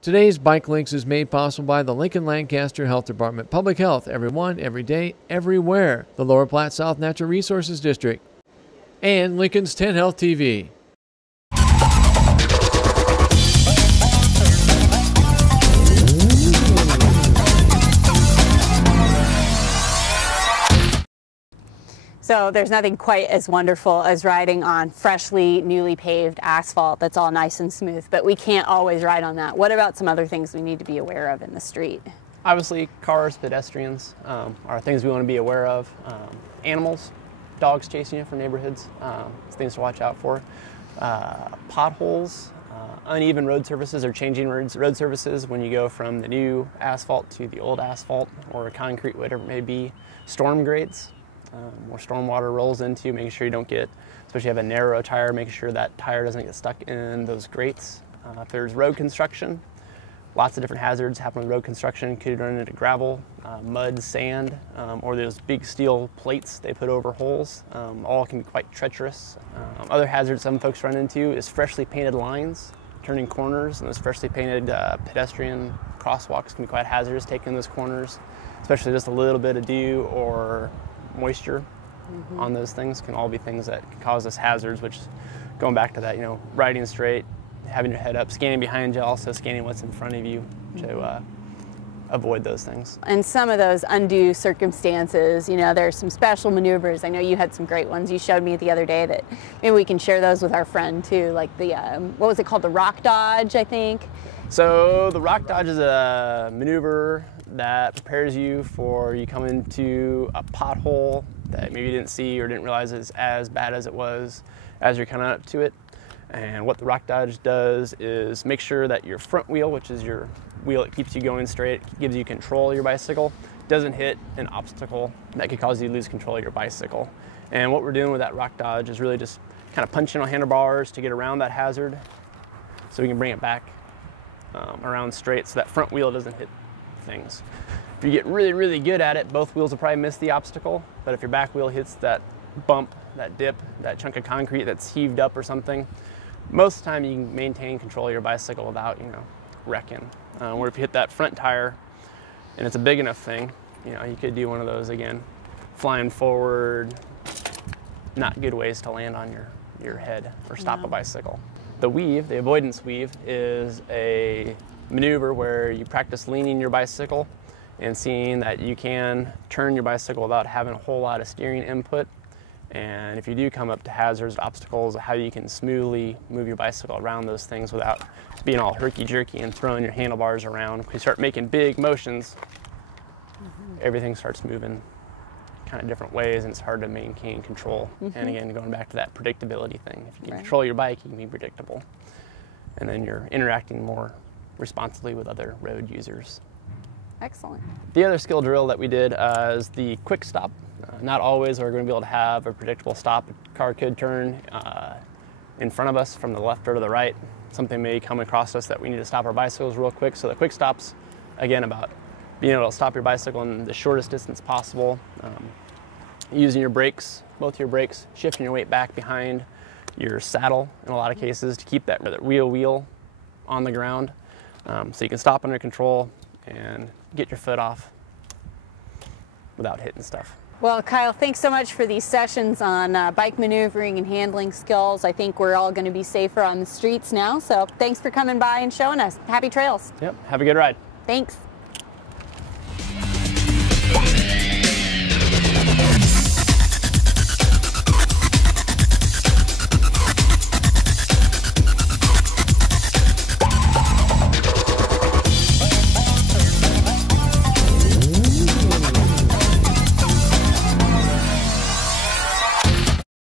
Today's Bike Links is made possible by the Lincoln Lancaster Health Department. Public health, everyone, every day, everywhere. The Lower Platte South Natural Resources District. And Lincoln's 10 Health TV. So there's nothing quite as wonderful as riding on freshly, newly paved asphalt that's all nice and smooth, but we can't always ride on that. What about some other things we need to be aware of in the street? Obviously, cars, pedestrians are things we want to be aware of. Animals, dogs chasing you from neighborhoods, things to watch out for. Potholes, uneven road surfaces or changing road surfaces when you go from the new asphalt to the old asphalt or concrete, whatever it may be. Storm grades. Where storm water rolls into, making sure you don't get, especially if you have a narrow tire, making sure that tire doesn't get stuck in those grates. If there's road construction, lots of different hazards happen with road construction. Could run into gravel, mud, sand, or those big steel plates they put over holes. All can be quite treacherous. Other hazards some folks run into is freshly painted lines, turning corners, and those freshly painted pedestrian crosswalks can be quite hazardous taking those corners, especially just a little bit of dew or moisture on those things can all be things that can cause us hazards, which going back to that, you know, riding straight, having your head up, scanning behind you, also scanning what's in front of you to avoid those things. And some of those undue circumstances, you know, there's some special maneuvers. I know you had some great ones you showed me the other day that maybe we can share those with our friend too, like the, what was it called, the rock dodge, I think? So the rock dodge is a maneuver that prepares you for you come into a pothole that maybe you didn't see or didn't realize is as bad as it was as you're coming up to it. And what the rock dodge does is make sure that your front wheel, which is your wheel that keeps you going straight, gives you control of your bicycle, doesn't hit an obstacle that could cause you to lose control of your bicycle. And what we're doing with that rock dodge is really just kind of punching on handlebars to get around that hazard so we can bring it back around straight so that front wheel doesn't hit things. If you get really, really good at it, both wheels will probably miss the obstacle, but if your back wheel hits that bump, that dip, that chunk of concrete that's heaved up or something, most of the time you can maintain control of your bicycle without, you know, wrecking. Where if you hit that front tire and it's a big enough thing, you know, you could do one of those again, flying forward, not good ways to land on your head or stop a bicycle. The weave, the avoidance weave, is a maneuver where you practice leaning your bicycle and seeing that you can turn your bicycle without having a whole lot of steering input. And if you do come up to hazards, obstacles, how you can smoothly move your bicycle around those things without being all herky-jerky and throwing your handlebars around. If you start making big motions, everything starts moving kind of different ways and it's hard to maintain control. And again, going back to that predictability thing, if you can control your bike, you can be predictable. And then you're interacting more responsibly with other road users. Excellent. The other skill drill that we did is the quick stop. Not always are we going to be able to have a predictable stop. A car could turn in front of us from the left or to the right. Something may come across us that we need to stop our bicycles real quick. So the quick stops, again, about being able to stop your bicycle in the shortest distance possible. Using your brakes, both your brakes, shifting your weight back behind your saddle in a lot of cases to keep that rear wheel on the ground. So you can stop under control and get your foot off without hitting stuff. Well, Kyle, thanks so much for these sessions on bike maneuvering and handling skills. I think we're all going to be safer on the streets now, so thanks for coming by and showing us. Happy trails. Yep, have a good ride. Thanks.